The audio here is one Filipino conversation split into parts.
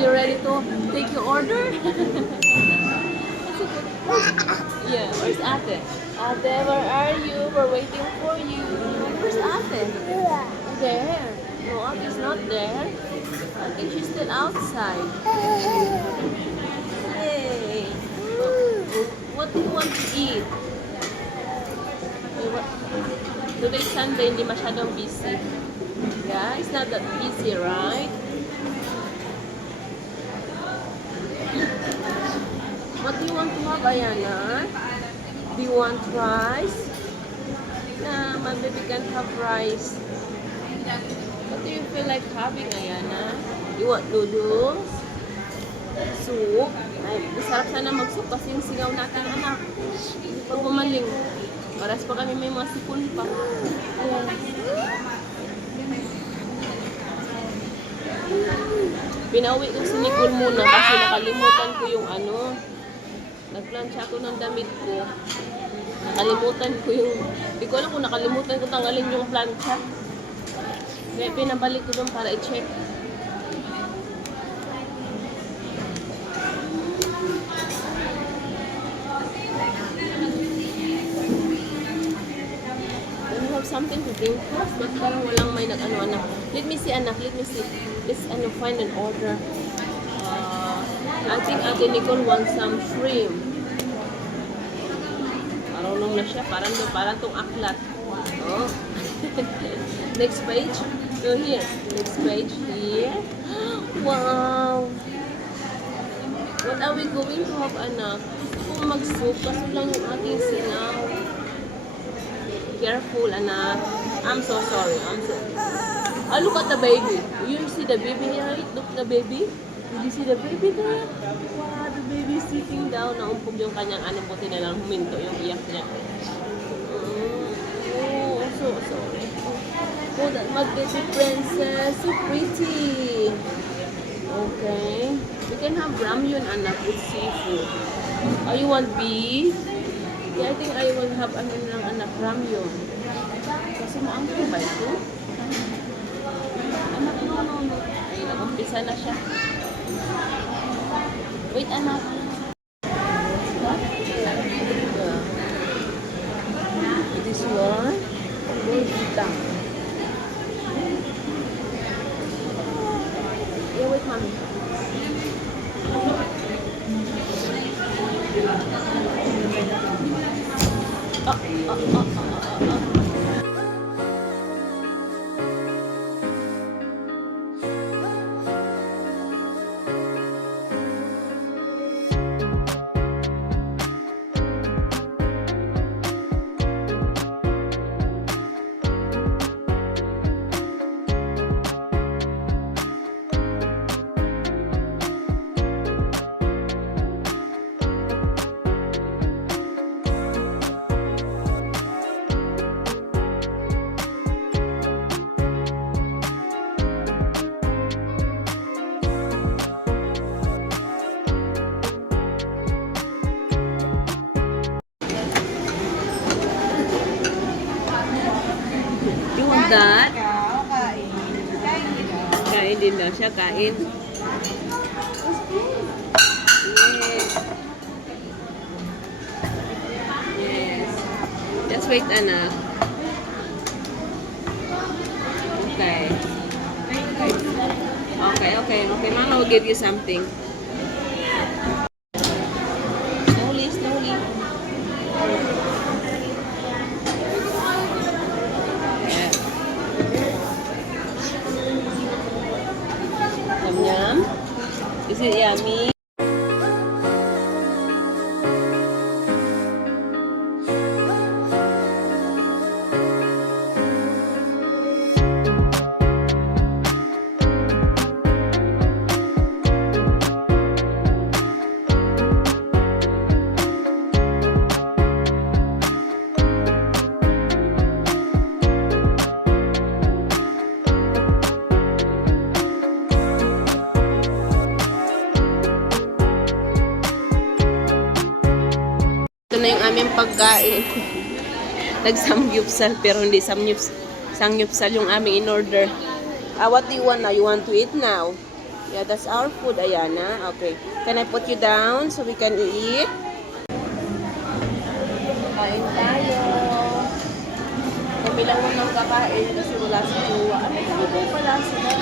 you ready to take your order? Yeah, where's Ate? Ate, where are you? We're waiting for you. Where's Ate? There. No, Ate's not there. I think she's still outside. Hey. What do you want to eat? Today's Sunday, hindi masyadong busy. Yeah, it's not that busy, right? What do you want to have, Ayana? Do you want rice? Nah, my baby can't have rice. What do you feel like having, Ayana? You want noodles? Soup? Ay, masarap sana mag-soup kasi yung singaw natin, anak. Pag pumaling, paras pa kami may mga sipon pa. Yes. Pinauwi ko si Nicole muna kasi nakalimutan ko yung ano. Nagplansya ako ng damit ko. Nakalimutan ko yung... Hindi ko alam kung nakalimutan ko tanggalin yung plansya. Kaya pinabalik ko doon para i-check. Something to drink first, but parang walang may nag-ano, anak. Let me see, anak. Let me see. Let's find an order. I think Ate Nicole wants some shrimp. Marunong na siya. Parang tong aklat. Oh. Next page. So here. Next page. Here. Wow. What are we going to have, anak? Gusto kong mag-soup kasi lang yung aking sinaw. Careful, anak. I'm so sorry. Oh, look at the baby. You see the baby here? Look the baby. Did you see the baby there? Wow, the baby sitting down. Naumpog yung kanyang anong puti na lang huminto yung iyak niya. Oh, so sorry. Oh, that magnetic princess. So pretty. Okay. We can have ramyun, anak, with seafood. Oh, you want beef? Yeah, I think I will have anak ramyun. Kasi maangko ba ito? Anak, no. Ay, nag-umpisa na siya. Wait, anak. This one. Bulbitang. Yeah, wait, mommy. That? Kain din daw siya, kain. Yes. Just wait, anak. Okay. Okay. Mama will give you something. Slowly. Yum. Is it yummy? Na yung aming pagkain. Nagsamgyupsal pero hindi sangyupsal yung aming in order. What do you want now? You want to eat now? Yeah, that's our food, Ayana. Okay. Can I put you down so we can eat? Kain tayo. Kami lang naman kakain kasi wala si Jowa. May kangkong pala sila.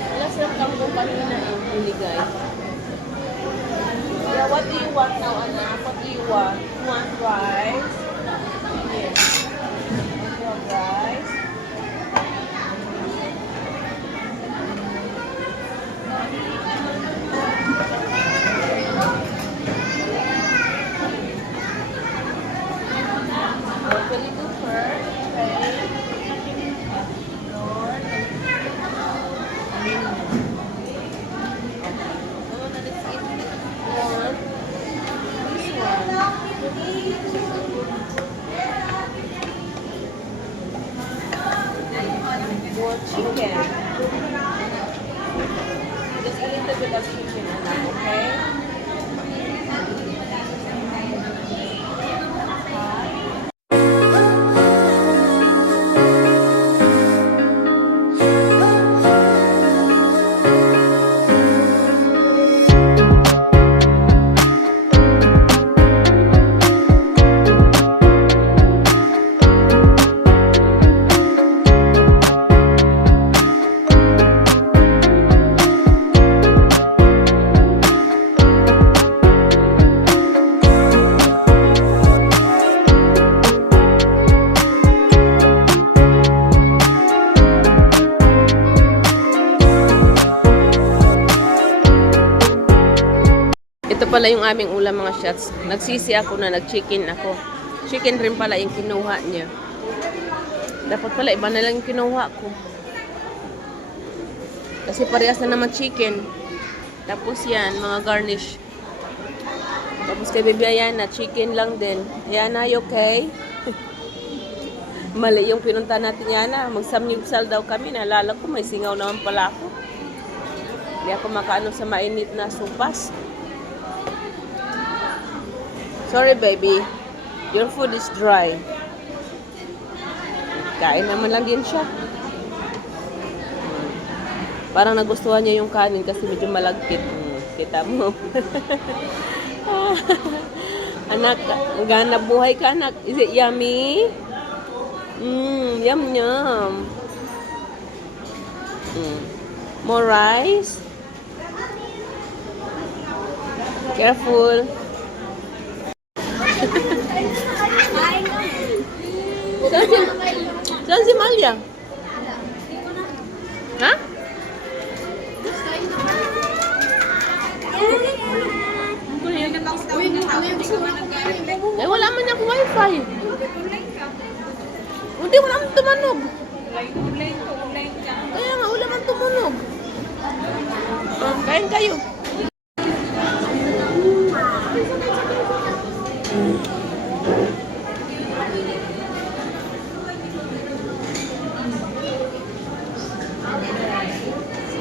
Wala silang kangkong kanina binigay. Yeah, what do you want now, anak? What do you want? You want rice? Yes. You want rice? Will you go first? Okay. Lord. Oh, now let's eat one. This one. More chicken. Just a little bit of chicken, okay? Ito pala yung aming ulam mga shots. Nagsisi ako na nag-chicken ako. Chicken rin pala yung kinuha niya. Dapat pala iba na lang yung kinuha ko. Kasi parehas na naman chicken. Tapos yan, mga garnish. Tapos kay Baby Ayana, chicken lang din. Ayana, you okay? Mali yung pinunta natin Yana. Magsamyugsal daw kami. Naalala ko, may singaw naman pala ako. Hindi ako makaano sa mainit na supas. Sorry, baby. Your food is dry. Kain naman lang din siya. Parang nagustuhan niya yung kanin kasi medyo malagkit. Kita mo. Anak, gana buhay ka, anak. Is it yummy? Yum, yum. More rice? Careful. Saan si Malia? Ha? Eh, wala man ako wifi. Hindi, wala man tumanog. Kaya nga, wala man tumunog. Kain kayo.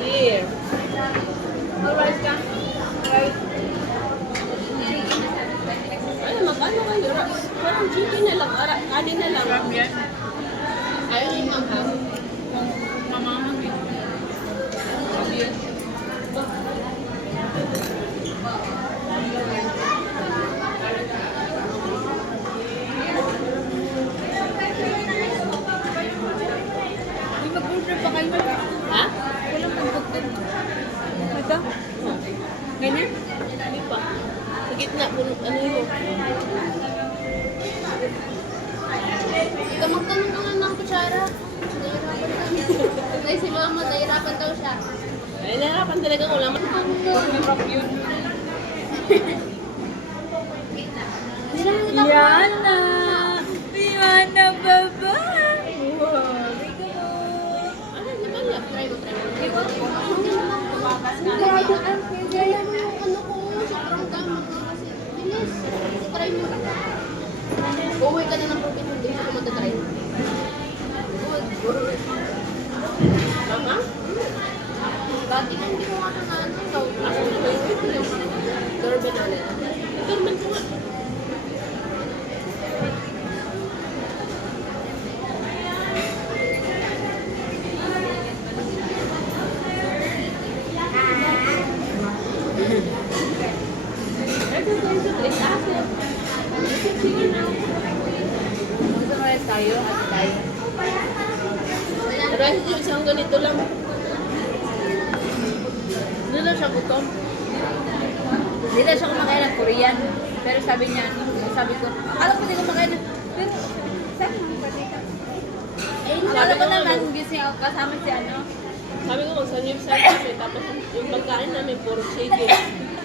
Here. Alright ka? Alright. Ano, mag-ano kayo? Parang chicken na lang, kanin na lang. Ayaw yung mangha. Mamamang eh. Ha? Walang pag-cooked. Ito? Ganyan? Hindi pa. Sa gitna, ano yun? Magtanong ka nga ng kutsara. Nahirapan kami. Kasi si mama, nahirapan daw siya. Ay, nahirapan talaga ko naman. Hirap yun. Yana! Yana, baba! Ano, di ba niya? Try mo. Grabe ang kaya mo yung ano ko. Sobrang dama ko kasi. Bilis. Try mo. Uwi ka na ng probinsya. Hindi ko matatry. Mama? Dati nga hindi ko nga na ano. Ako na ba yung doorbell na nila? Doorbell ko nga. Guys, yung isang ganito lang. Hindi lang siya gutom. Hindi lang siya kumakain ng Korean. Pero sabi niya, sabi ko, akala ko hindi kumakain ng... Pero, sabi mo, pwede ka. Eh, akala ko naman, gising ako kasama si ano. Sabi ko, kung saan yung service, tapos yung pagkain namin, puro chicken.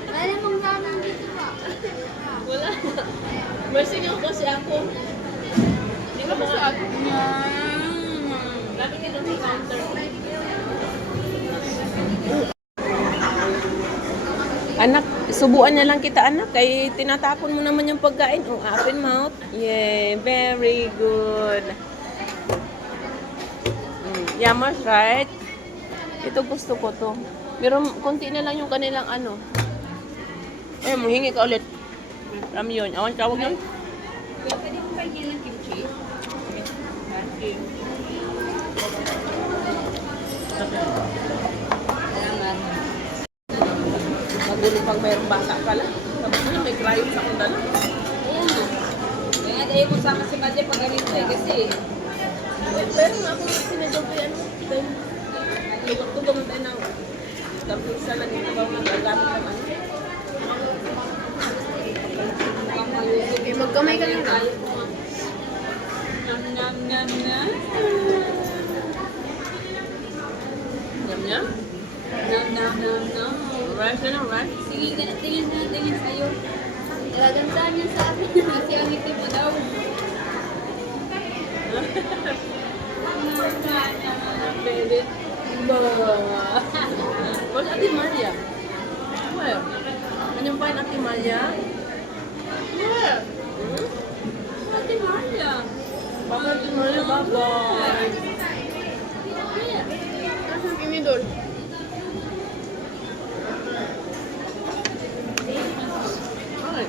Wala mong ramen dito ba? Wala. Mercy niyo kasi ako. Hindi ko mga ako. Lagi ka doon sa counter. Anak, subuan na lang kita anak. Kaya tinatapon mo naman yung pagkain. Oh, open mouth. Yeah, very good. Yamas, right? Ito gusto ko to. Pero konti na lang yung kanilang ano. Eh, muhingi ka ulit. Ramyun. Awan tawag yun? Pwede mo kainin ng kimchi? Salamat. Magulo pag mayroong bata pala. Tapos na may crayon sa kong dala. Ayan na. Kaya nga tayo mo sama si Madre pag ganito eh, kasi Pero nga ako sinadobe ano. Lugot ko gamot tayo ng tapos na naging nabaw ng gagamit ng ano. Okay, magkamay ka lang. nam nam nam nam. Yum yum. Nam nam nam nam. Rice na lang, rice. Sige, tingin sa'yo. Nagagandaan niya sa akin kasi ang ngiti mo daw. Baby. Where's Ate Maria? Where? Can you find Ate Maria? Where? Hmm? Ate Maria. Baka Ate Maria, bye-bye. Nasaan pinidol? Ay.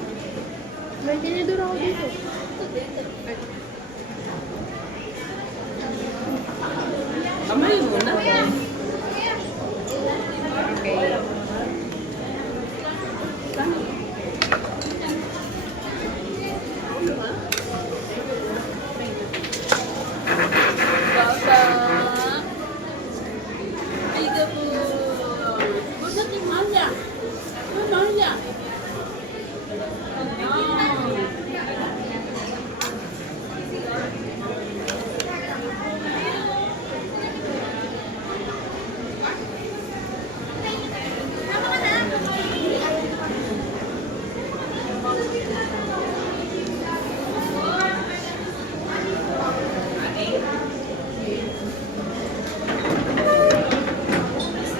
May tinidor ako dito. Kamayin mo na. Baba. Ay, gabo. Where's Ate Maria? Where's Maria?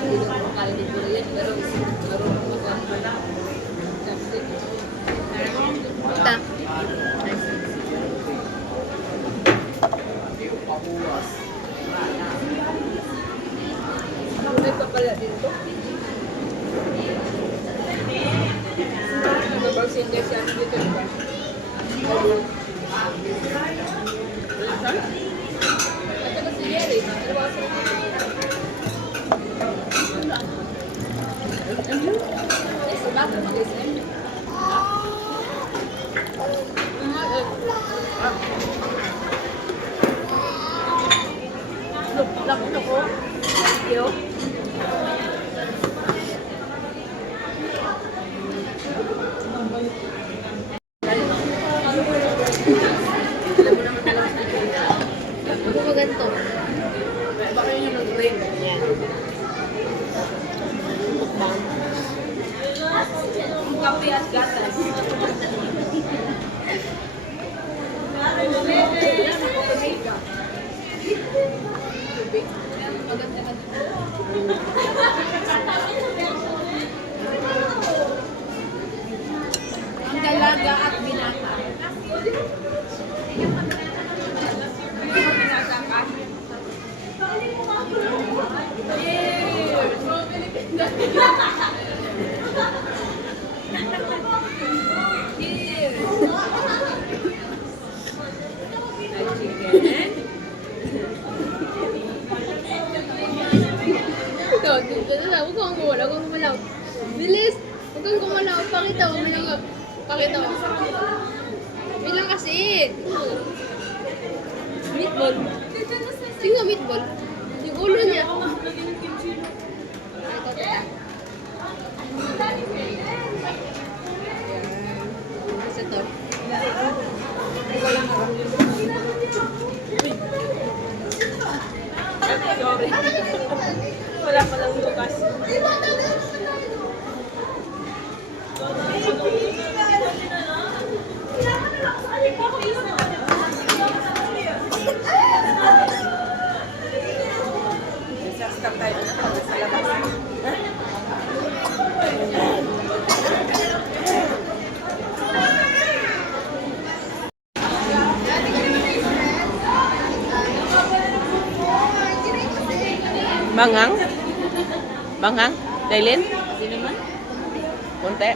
Hindi ko kumakain ng Korean, pero marunong ako ang chopstick. Puta. Kulay pa pala dito. Nag-bartender siya dito, diba? At saka si Jerry, dalawa sa Yes, bakit mag-isip? Look, ko. Thank you. Ako ba ganito? Baka yun yung nag-break. Yan. Mukbang. Kape at gatas. Maganda ka dito. Ang dalaga at binata. Binata ka? Chicken. Ikaw, dito na. Huwag kang gumalaw. Huwag kang gumalaw. Bilis! Huwag kang gumalaw. Pakita mo. May lang. Pakita mo. May lang kasi. Meatball. Sige nga, meatball. Sige. ulo niya. Kasi ito. Sorry. Wala palang bukas. Stop tayo na sa labas. Bangang? Bangang? Dailin? Hindi naman. Kunti.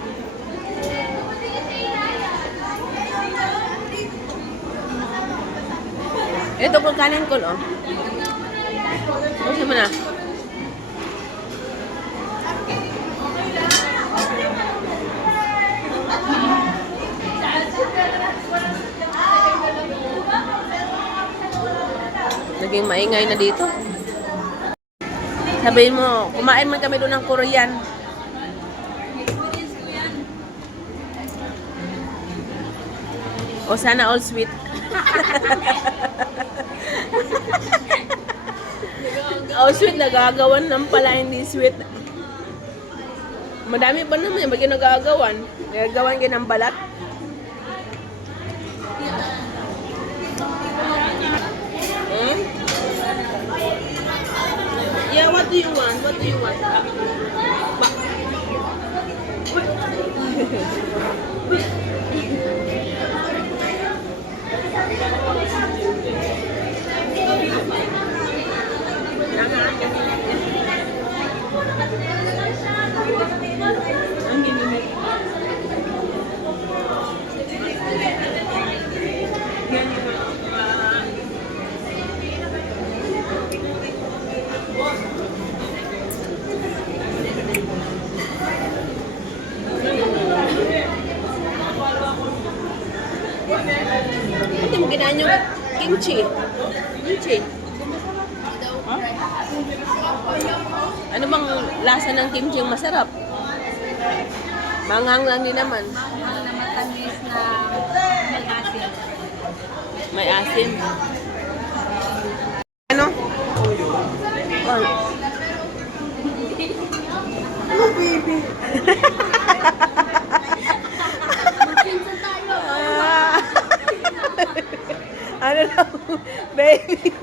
Ito ko kanin ko, oh. Kasi mo na. Naging maingay na dito. Sabihin mo, kumain man kami doon ng Korean. O sana all sweet. All sweet, nagagawan lang pala, hindi sweet. Madami pa naman yung bagay nagagawan. Nagagawan kayo ng balat. Hmm? Yeah, what do you want? What do you want? Ito mo ginaan yung kimchi. Kimchi. Ano bang lasa ng kimchi yung masarap? Manghang lang din naman. Mahal na matamis na mag-asin. May asim. Ano? Oh. Ano, baby? Magpinsan tayo. Ano lang, baby?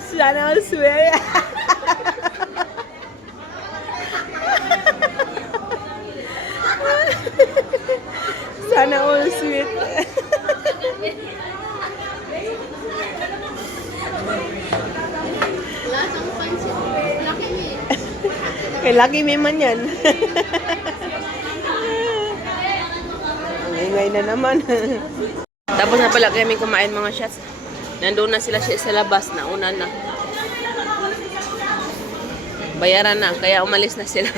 Sana all swear. Sana all sweet. Lasang pansit. Laki niya. Kay Lucky Me man yan. Ang ingay na naman. Tapos na pala kami kumain mga shots. Nandun na sila sa labas, nauna na. Bayaran na, kaya umalis na sila.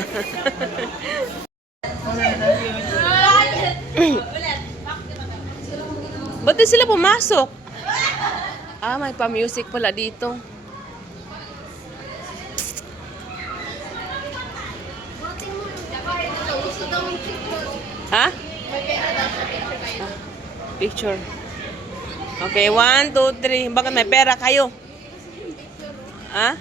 Ba't di sila pumasok? Ah, may pa-music pala dito. Gusto daw ng picture. Ha? May pera daw sa picture kayo. Picture. Okay, 1, 2, 3. Bakit may pera kayo? Ha?